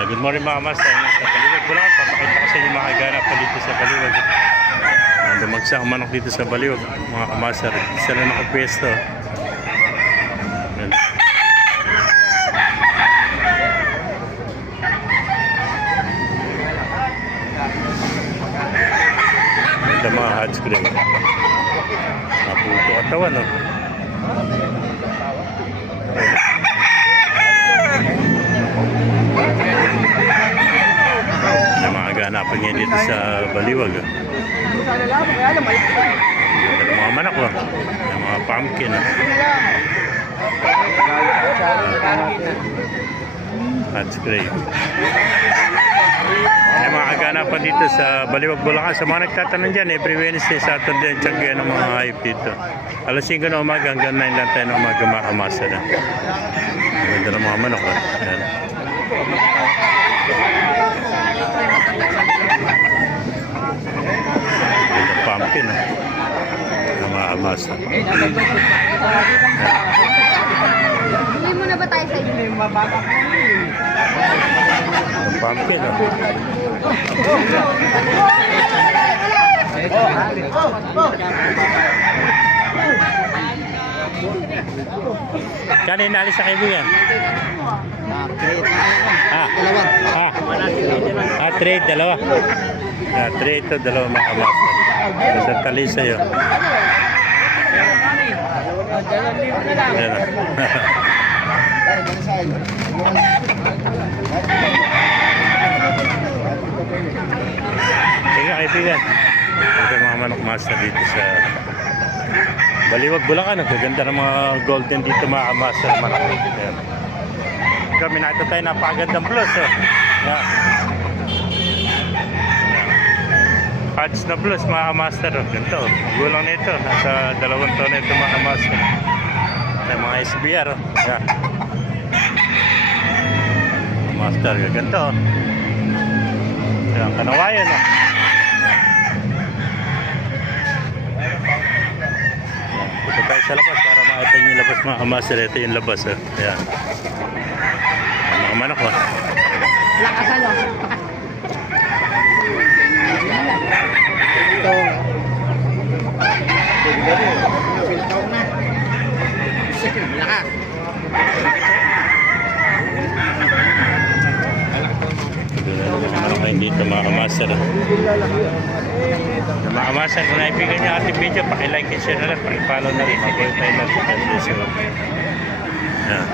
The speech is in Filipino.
Good morning mga master. Sa Baliwag ko lang, papakita ko sa inyo mga kaganap pa dito sa Baliwag. Dumagsa ang manok dito sa Baliwag mga kamaster. Isa na nakapwesto. Ito mga hot screen. Naputo katawan, no? Yung mga ganapan niya dito sa Baliwag. Yung mga manok, yung mga pumpkin. Hot screen. Yung mga kaganapan dito sa Baliwag, Bulacan. Sa mga nagtatanong dyan, every Wednesday, Saturday, tsaka ng mga hayop dito. Alas 5 na umaga hanggang 9 lang tayo na umaga makamasa na. Maganda ng mga manok. Yan. Ganda pumpkin. Na makamasa. Hindi mo na ba tayo sa inyo? Pumpkin. Kanin alis sa kaibigan? Trade, dalawa. Trade ito, dalawa makamasa. Sa talisa yun. Ayan na. Sige kaibigan. Ito mga manok master dito sa Baliwag, Bulacan. Gaganda ng mga golden dito mga master manok. Ayan. Kami nakita tayo napakagandang plus. Yeah. Patch na plus mga master. Ganito. Gulang nito. Nasa 2 taon na ito mga master. Sa mga SBR. Yeah. Master. Ganito. Ayan, kanawayan. Dito tayo sa labas para makita yung labas mga master. Ito yung labas. Ayan. Mga manok ba? Lakasan o. Ito. Lakas. Malaki dito mga kamaster. Mga kamaster, kung naibigan niyo ating video, pakilike and share na lang, pakipollow na rin. Mabuhay tayo lang sa Facebook. Yan.